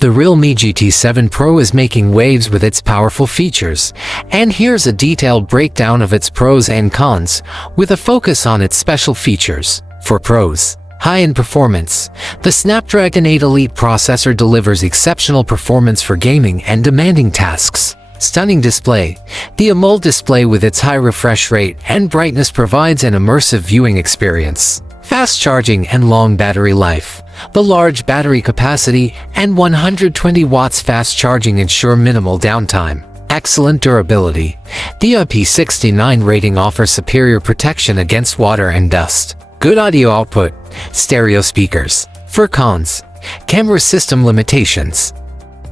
The Realme GT7 Pro is making waves with its powerful features, and here's a detailed breakdown of its pros and cons, with a focus on its special features. For pros, high-end performance. The Snapdragon 8 Elite processor delivers exceptional performance for gaming and demanding tasks. Stunning display. The AMOLED display with its high refresh rate and brightness provides an immersive viewing experience. Fast charging and long battery life. The large battery capacity and 120 watts fast charging ensure minimal downtime. Excellent durability. The IP69 rating offers superior protection against water and dust. Good audio output. Stereo speakers. For cons, camera system limitations.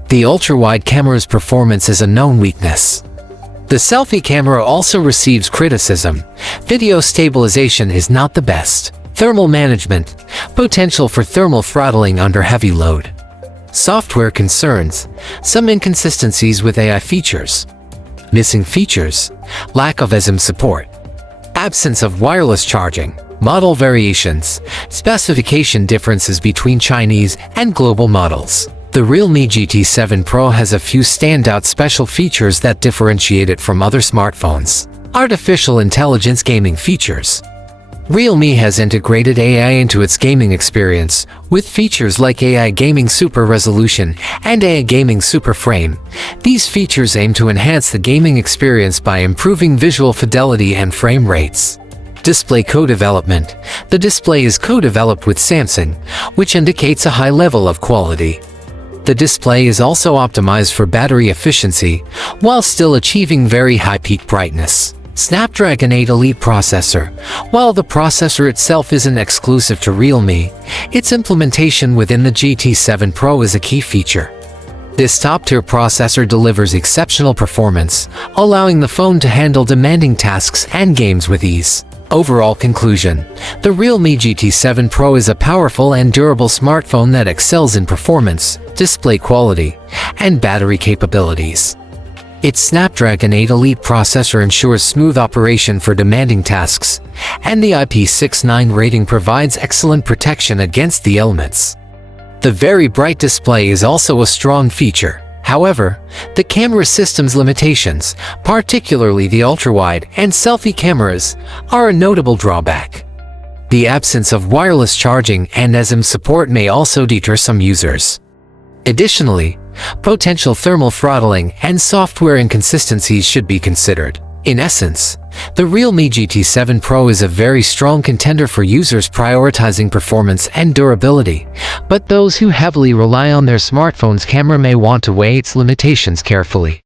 The ultra-wide camera's performance is a known weakness. The selfie camera also receives criticism. Video stabilization is not the best. Thermal management. Potential for thermal throttling under heavy load. Software concerns. Some inconsistencies with AI features. Missing features. Lack of eSIM support. Absence of wireless charging. Model variations. Specification differences between Chinese and global models. The Realme GT7 Pro has a few standout special features that differentiate it from other smartphones. Artificial intelligence gaming features. Realme has integrated AI into its gaming experience, with features like AI Gaming Super Resolution and AI Gaming Super Frame. These features aim to enhance the gaming experience by improving visual fidelity and frame rates. Display co-development. The display is co-developed with Samsung, which indicates a high level of quality. The display is also optimized for battery efficiency, while still achieving very high peak brightness. Snapdragon 8 Elite processor. While the processor itself isn't exclusive to Realme, its implementation within the GT7 Pro is a key feature. This top-tier processor delivers exceptional performance, allowing the phone to handle demanding tasks and games with ease. Overall conclusion. The Realme GT7 Pro is a powerful and durable smartphone that excels in performance, display quality, and battery capabilities. Its Snapdragon 8 Elite processor ensures smooth operation for demanding tasks, and the IP69 rating provides excellent protection against the elements. The very bright display is also a strong feature. However, the camera system's limitations, particularly the ultra-wide and selfie cameras, are a notable drawback. The absence of wireless charging and eSIM support may also deter some users. Additionally, potential thermal throttling and software inconsistencies should be considered. In essence, the Realme GT7 Pro is a very strong contender for users prioritizing performance and durability, but those who heavily rely on their smartphone's camera may want to weigh its limitations carefully.